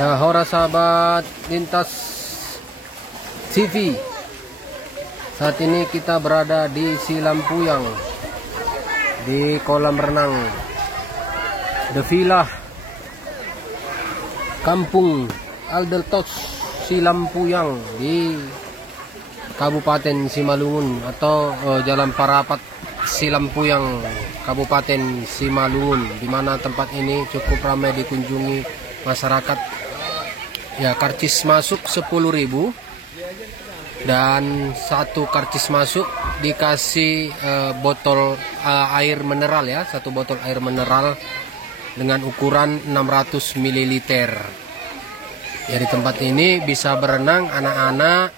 Ya, hora sahabat Lintas TV. Saat ini kita berada di Silampuyang, di kolam renang The Villa Kampung Aldeltos Silampuyang di Kabupaten Simalungun atau Jalan Parapat Silampuyang, Kabupaten Simalungun, di mana tempat ini cukup ramai dikunjungi masyarakat. Ya, karcis masuk 10.000 dan satu karcis masuk dikasih botol air mineral, ya, satu botol air mineral dengan ukuran 600 ml. Ya, di tempat ini bisa berenang anak-anak,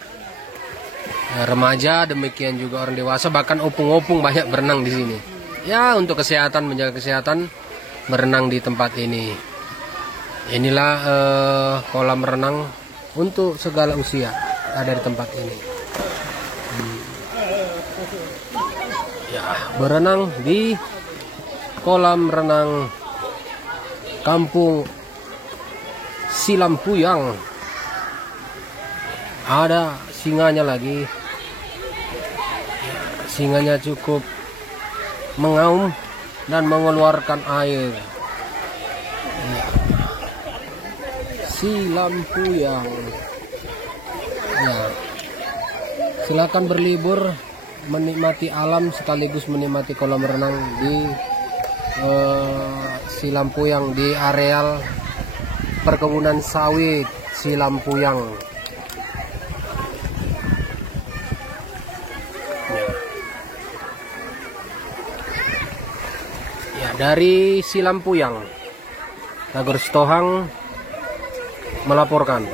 remaja, demikian juga orang dewasa, bahkan opung-opung banyak berenang di sini. Ya, untuk kesehatan, menjaga kesehatan, berenang di tempat ini. Inilah kolam renang untuk segala usia ada di tempat ini. Ya, berenang di kolam renang Kampung Silampuyang. Ada singanya lagi. Singanya cukup mengaum dan mengeluarkan air. Silampuyang. Ya, silakan berlibur, menikmati alam sekaligus menikmati kolam renang di Silampuyang, di areal perkebunan sawit Silampuyang. Ya, dari Silampuyang, Nagor Sitohang melaporkan.